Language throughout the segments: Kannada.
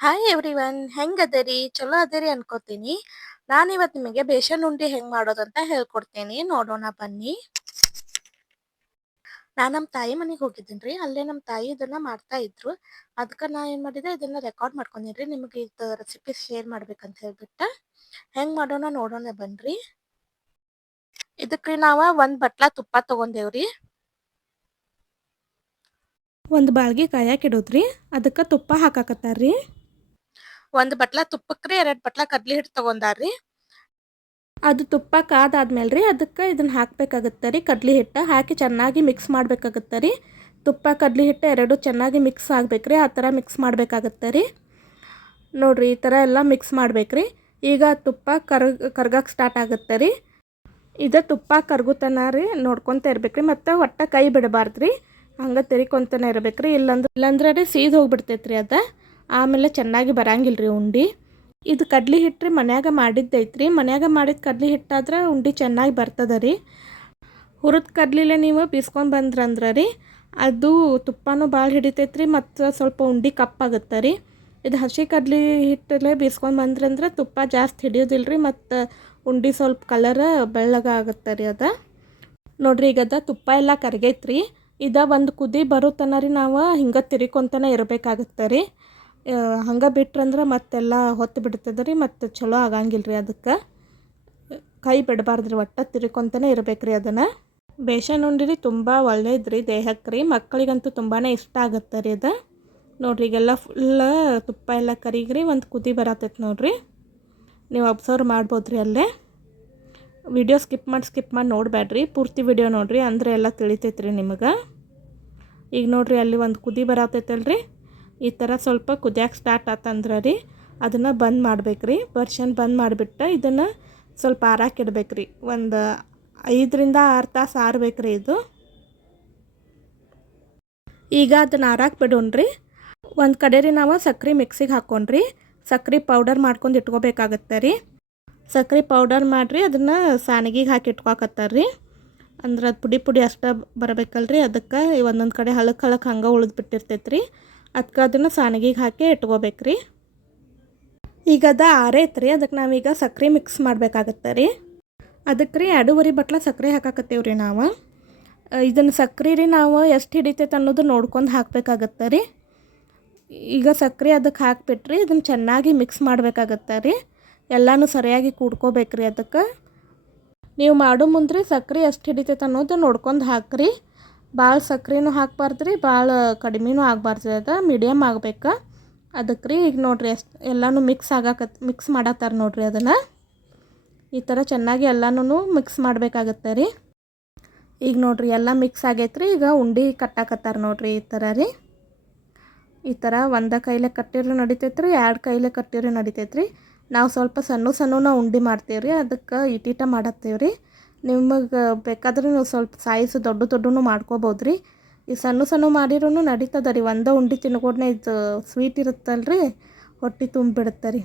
ಹಾಯ್ ಎವ್ರಿವನ್ ಹೆಂಗದರಿ ಚಲೋ ಅದರಿ ಅನ್ಕೋತೀನಿ. ನಾನಿವತ್ತು ನಿಮಗೆ ಬೇಸನ್ ಉಂಡಿ ಹೆಂಗ್ ಮಾಡೋದಂತ ಹೇಳ್ಕೊಡ್ತೀನಿ, ನೋಡೋಣ ಬನ್ನಿ. ನಾನು ನಮ್ಮ ತಾಯಿ ಮನೆಗೆ ಹೋಗಿದ್ದೀನಿ. ಅಲ್ಲೇ ನಮ್ಮ ತಾಯಿ ಇದನ್ನ ಮಾಡ್ತಾ ಇದ್ರು. ಅದಕ್ಕೆ ನಾ ಏನು ಮಾಡಿದೆ, ಇದನ್ನ ರೆಕಾರ್ಡ್ ಮಾಡ್ಕೊಂಡಿದ್ರಿ, ನಿಮಗೆ ಇದು ರೆಸಿಪಿ ಶೇರ್ ಮಾಡ್ಬೇಕಂತ ಹೇಳ್ಬಿಟ್ಟು. ಹೆಂಗ್ ಮಾಡೋಣ ನೋಡೋಣ ಬನ್ರಿ. ಇದಕ್ಕೆ ನಾವು ಒಂದು ಬಟ್ಲ ತುಪ್ಪ ತಗೊಂಡೇವ್ರಿ. ಒಂದು ಬಾಳ್ಗಿ ಕಾಯಕ್ಕೆ ಇಡೋದ್ರಿ, ಅದಕ್ಕೆ ತುಪ್ಪ ಹಾಕಾಕತ್ತಾರ್ರಿ. ಒಂದು ಬಟ್ಲ ತುಪ್ಪಕ್ರಿ 2 ಬಟ್ಲ ಕಡ್ಲಿ ಹಿಟ್ಟು ತಗೊಂಡಾರ್ರಿ. ಅದು ತುಪ್ಪ ಕಾದಾದ್ಮೇಲೆ ರೀ ಅದಕ್ಕೆ ಇದನ್ನು ಹಾಕಬೇಕಾಗುತ್ತೆ ರೀ. ಕಡ್ಲಿ ಹಿಟ್ಟು ಹಾಕಿ ಚೆನ್ನಾಗಿ ಮಿಕ್ಸ್ ಮಾಡಬೇಕಾಗುತ್ತೆ ರೀ. ತುಪ್ಪ ಕಡ್ಲಿ ಹಿಟ್ಟು ಎರಡು ಚೆನ್ನಾಗಿ ಮಿಕ್ಸ್ ಆಗ್ಬೇಕು ರೀ, ಆ ಥರ ಮಿಕ್ಸ್ ಮಾಡಬೇಕಾಗುತ್ತೆ ರೀ. ನೋಡಿರಿ, ಈ ಥರ ಎಲ್ಲ ಮಿಕ್ಸ್ ಮಾಡ್ಬೇಕು ರೀ. ಈಗ ತುಪ್ಪ ಕರ್ಗಕ್ಕೆ ಸ್ಟಾರ್ಟ್ ಆಗುತ್ತೆ ರೀ. ಇದು ತುಪ್ಪ ಕರ್ಗುತನ ರೀ ನೋಡ್ಕೊತ ಇರ್ಬೇಕು ರೀ. ಮತ್ತು ಒಟ್ಟು ಕೈ ಬಿಡಬಾರ್ದು ರೀ, ಹಂಗೆ ತೆರಿಕೊಂತನೇ ಇರ್ಬೇಕು ರೀ. ಇಲ್ಲಾಂದ್ರೆ ರೀ ಸೀದ್ ಹೋಗ್ಬಿಡ್ತೈತೆ ರೀ ಅದು, ಆಮೇಲೆ ಚೆನ್ನಾಗಿ ಬರಂಗಿಲ್ಲ ರೀ ಉಂಡೆ. ಇದು ಕಡ್ಲಿ ಹಿಟ್ಟು ರೀ, ಮನ್ಯಾಗ ಮಾಡಿದ್ದೈತ್ರಿ. ಮನ್ಯಾಗ ಮಾಡಿದ ಕಡ್ಲಿ ಹಿಟ್ಟಾದ್ರೆ ಉಂಡೆ ಚೆನ್ನಾಗಿ ಬರ್ತದೆ ರೀ. ಹುರಿದ ಕಡ್ಲಿಲೆ ನೀವು ಬೀಸ್ಕೊಂಡು ಬಂದ್ರಂದ್ರೆ ರೀ ಅದು ತುಪ್ಪನೂ ಭಾಳ ಹಿಡಿತೈತ್ರಿ, ಮತ್ತು ಸ್ವಲ್ಪ ಉಂಡೆ ಕಪ್ಪಾಗುತ್ತೆ ರೀ. ಇದು ಹಸಿ ಕಡ್ಲಿ ಹಿಟ್ಟಲ್ಲೇ ಬೀಸ್ಕೊಂಡು ಬಂದ್ರಂದ್ರೆ ತುಪ್ಪ ಜಾಸ್ತಿ ಹಿಡಿಯೋದಿಲ್ಲ ರೀ, ಮತ್ತು ಉಂಡೆ ಸ್ವಲ್ಪ ಕಲರ್ ಬೆಳ್ಳಗಾಗುತ್ತೆ ರೀ ಅದು. ನೋಡ್ರಿ, ಈಗ ಅದ ತುಪ್ಪ ಎಲ್ಲ ಕರಗೈತ್ರಿ. ಇದು ಒಂದು ಕುದಿ ಬರೋ ತನಕ ರೀ ನಾವು ಹಿಂಗೆ ತಿರ್ಕೊಂತನೇ ಇರಬೇಕಾಗುತ್ತೆ ರೀ. ಹಂಗೆ ಬಿಟ್ರಂದ್ರೆ ಮತ್ತೆಲ್ಲ ಹೊತ್ತು ಬಿಡ್ತದೆ ರೀ, ಮತ್ತು ಚಲೋ ಆಗಂಗಿಲ್ಲ ರೀ. ಅದಕ್ಕೆ ಕೈ ಬಿಡಬಾರ್ದು ರೀ, ಒಟ್ಟು ತಿರ್ಕೊಂತನೇ ಇರ್ಬೇಕು ರೀ ಅದನ್ನು. ಬೇಸನ್ ಉಂಡೆ ರೀ ತುಂಬ ಒಳ್ಳೇದು ರೀ ದೇಹಕ್ಕೆ ರೀ. ಮಕ್ಕಳಿಗಂತೂ ತುಂಬಾ ಇಷ್ಟ ಆಗುತ್ತೆ ರೀ ಅದು. ನೋಡ್ರಿ, ಈಗೆಲ್ಲ ಫುಲ್ಲ ತುಪ್ಪ ಎಲ್ಲ ಕರಿಗ್ರಿ ಒಂದು ಕುದಿ ಬರತ್ತೈತೆ ನೋಡ್ರಿ. ನೀವು ಅಬ್ಸರ್ವ್ ಮಾಡ್ಬೋದು ರೀ ಅಲ್ಲೇ. ವಿಡಿಯೋ ಸ್ಕಿಪ್ ಮಾಡಿ ನೋಡಬೇಡ್ರಿ, ಪೂರ್ತಿ ವಿಡಿಯೋ ನೋಡಿರಿ, ಅಂದರೆ ಎಲ್ಲ ತಿಳಿತೈತೆ ರೀ ನಿಮಗೆ. ಈಗ ನೋಡ್ರಿ, ಅಲ್ಲಿ ಒಂದು ಕುದಿ ಬರತ್ತೈತಲ್ರಿ, ಈ ಥರ ಸ್ವಲ್ಪ ಕುದಿಯೋಕೆ ಸ್ಟಾರ್ಟ್ ಆತಂದ್ರೆ ರೀ ಅದನ್ನು ಬಂದ್ ಮಾಡ್ಬೇಕ್ರಿ. ವರ್ಷನ್ ಬಂದ್ ಮಾಡಿಬಿಟ್ಟು ಇದನ್ನು ಸ್ವಲ್ಪ ಆರಾಕಿಡ್ಬೇಕ್ರಿ. ಒಂದು 5ರಿಂದ 6 ತಾಸು ಆರಬೇಕ್ರಿ ಇದು. ಈಗ ಅದನ್ನು ಆರಾಕ್ ಬಿಡೋಣ್ರಿ. ಒಂದು ಕಡೆ ರೀ ನಾವು ಸಕ್ರೆ ಮಿಕ್ಸಿಗೆ ಹಾಕ್ಕೊಂಡ್ರಿ ಸಕ್ರೆ ಪೌಡರ್ ಮಾಡ್ಕೊಂಡು ಇಟ್ಕೋಬೇಕಾಗತ್ತೆ ರೀ. ಸಕ್ರೆ ಪೌಡರ್ ಮಾಡಿರಿ ಅದನ್ನು ಸಾನಿಗೆಗೆ ಹಾಕಿ ಇಟ್ಕೊಕತ್ತಾರ್ರಿ. ಅಂದ್ರೆ ಅದು ಪುಡಿ ಅಷ್ಟೇ ಬರಬೇಕಲ್ರಿ, ಅದಕ್ಕೆ ಒಂದೊಂದು ಕಡೆ ಹಳಕ್ಕೆ ಹಂಗೆ ಉಳಿದ್ಬಿಟ್ಟಿರ್ತೈತೆ ರೀ. ಅದಕ್ಕೆ ಅದನ್ನು ಸಾನಿಗೆಗೆ ಹಾಕಿ ಇಟ್ಕೋಬೇಕ್ರಿ. ಈಗ ಅದು ಆರೈತೆ ರೀ, ಅದಕ್ಕೆ ನಾವೀಗ ಸಕ್ರೆ ಮಿಕ್ಸ್ ಮಾಡಬೇಕಾಗತ್ತೆ ರೀ. ಅದಕ್ಕೆ ರೀ 2.5 ಬಟ್ಲ ಸಕ್ಕರೆ ಹಾಕಾಕತ್ತೇವೆ ರೀ ನಾವು. ಇದನ್ನು ಸಕ್ರೆ ರೀ ನಾವು ಎಷ್ಟು ಹಿಡಿತೈತೆ ಅನ್ನೋದು ನೋಡ್ಕೊಂಡು ಹಾಕಬೇಕಾಗತ್ತೆ ರೀ. ಈಗ ಸಕ್ರೆ ಅದಕ್ಕೆ ಹಾಕಿಬಿಟ್ರಿ ಇದನ್ನು ಚೆನ್ನಾಗಿ ಮಿಕ್ಸ್ ಮಾಡಬೇಕಾಗತ್ತೆ ರೀ. ಎಲ್ಲನೂ ಸರಿಯಾಗಿ ಕೂಡ್ಕೋಬೇಕ್ರಿ. ಅದಕ್ಕೆ ನೀವು ಮಾಡೋ ಮುಂದೆ ಸಕ್ರೆ ಎಷ್ಟು ಹಿಡಿತೈತೆ ಅನ್ನೋದು ನೋಡ್ಕೊಂಡು ಹಾಕ್ರಿ. ಭಾಳ ಸಕ್ರೆನೂ ಹಾಕ್ಬಾರ್ದು ರೀ, ಭಾಳ ಕಡಿಮೆನೂ ಆಗಬಾರ್ದು, ಅದು ಮೀಡಿಯಮ್ ಆಗ್ಬೇಕು. ಅದಕ್ಕೆ ರೀ ಈಗ ನೋಡಿರಿ ಎಲ್ಲನೂ ಮಿಕ್ಸ್ ಮಾಡತ್ತಾರ ನೋಡಿರಿ. ಅದನ್ನು ಈ ಥರ ಚೆನ್ನಾಗಿ ಎಲ್ಲನೂ ಮಿಕ್ಸ್ ಮಾಡಬೇಕಾಗತ್ತೆ ರೀ. ಈಗ ನೋಡಿರಿ ಎಲ್ಲ ಮಿಕ್ಸ್ ಆಗೈತೆ ರೀ. ಈಗ ಉಂಡೆ ಕಟ್ಟಾಕತ್ತಾರ ನೋಡಿರಿ, ಈ ಥರ ರೀ. ಈ ಥರ ಒಂದು ಕೈಲೇ ಕಟ್ಟಿರೋ ನಡಿತೈತೆ ರೀ, 2 ಕೈಲೇ ಕಟ್ಟಿರೋ ನಡಿತೈತೆ ರೀ. ನಾವು ಸ್ವಲ್ಪ ಸಣ್ಣ ಉಂಡೆ ಮಾಡ್ತೀವಿ ರೀ, ಅದಕ್ಕೆ ಇಟೀಟ ಮಾಡತ್ತೀವಿ ರೀ. ನಿಮಗೆ ಬೇಕಾದ್ರೆ ನೀವು ಸ್ವಲ್ಪ ಸೈಜ್ ದೊಡ್ಡನೂ ಮಾಡ್ಕೋಬೋದು ರೀ. ಈ ಸಣ್ಣ ಮಾಡಿರೂ ನಡೀತದೆ ರೀ. ಒಂದೇ ಉಂಡೆ ತಿನ್ಕೊಡ್ನೆ ಇದು ಸ್ವೀಟ್ ಇರುತ್ತಲ್ರಿ, ಹೊಟ್ಟೆ ತುಂಬಿಬಿಡುತ್ತೆ ರೀ.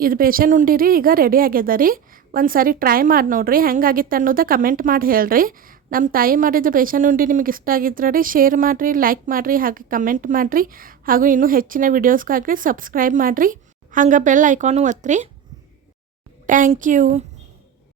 ಇದು ಬೇಸನ್ ಉಂಡೆ ರೀ ಈಗ ರೆಡಿ ಆಗ್ಯದ ರೀ. ಒಂದು ಸಾರಿ ಟ್ರೈ ಮಾಡಿ ನೋಡಿರಿ, ಹೆಂಗಾಗಿತ್ತು ಅನ್ನೋದು ಕಮೆಂಟ್ ಮಾಡಿ ಹೇಳ್ರಿ. ನಮ್ಮ ತಾಯಿ ಮಾಡಿದ ಬೇಸನ್ ಉಂಡೆ ನಿಮಗೆ ಇಷ್ಟ ಆಗಿದ್ರೆ ರೀ ಶೇರ್ ಮಾಡಿರಿ, ಲೈಕ್ ಮಾಡಿರಿ, ಹಾಗೆ ಕಮೆಂಟ್ ಮಾಡಿರಿ. ಹಾಗೂ ಇನ್ನೂ ಹೆಚ್ಚಿನ ವೀಡಿಯೋಸ್ಗಾಗಿ ಸಬ್ಸ್ಕ್ರೈಬ್ ಮಾಡಿರಿ, ಹಂಗೆ ಬೆಲ್ ಐಕಾನು ಒತ್ತಿರಿ. Thank you.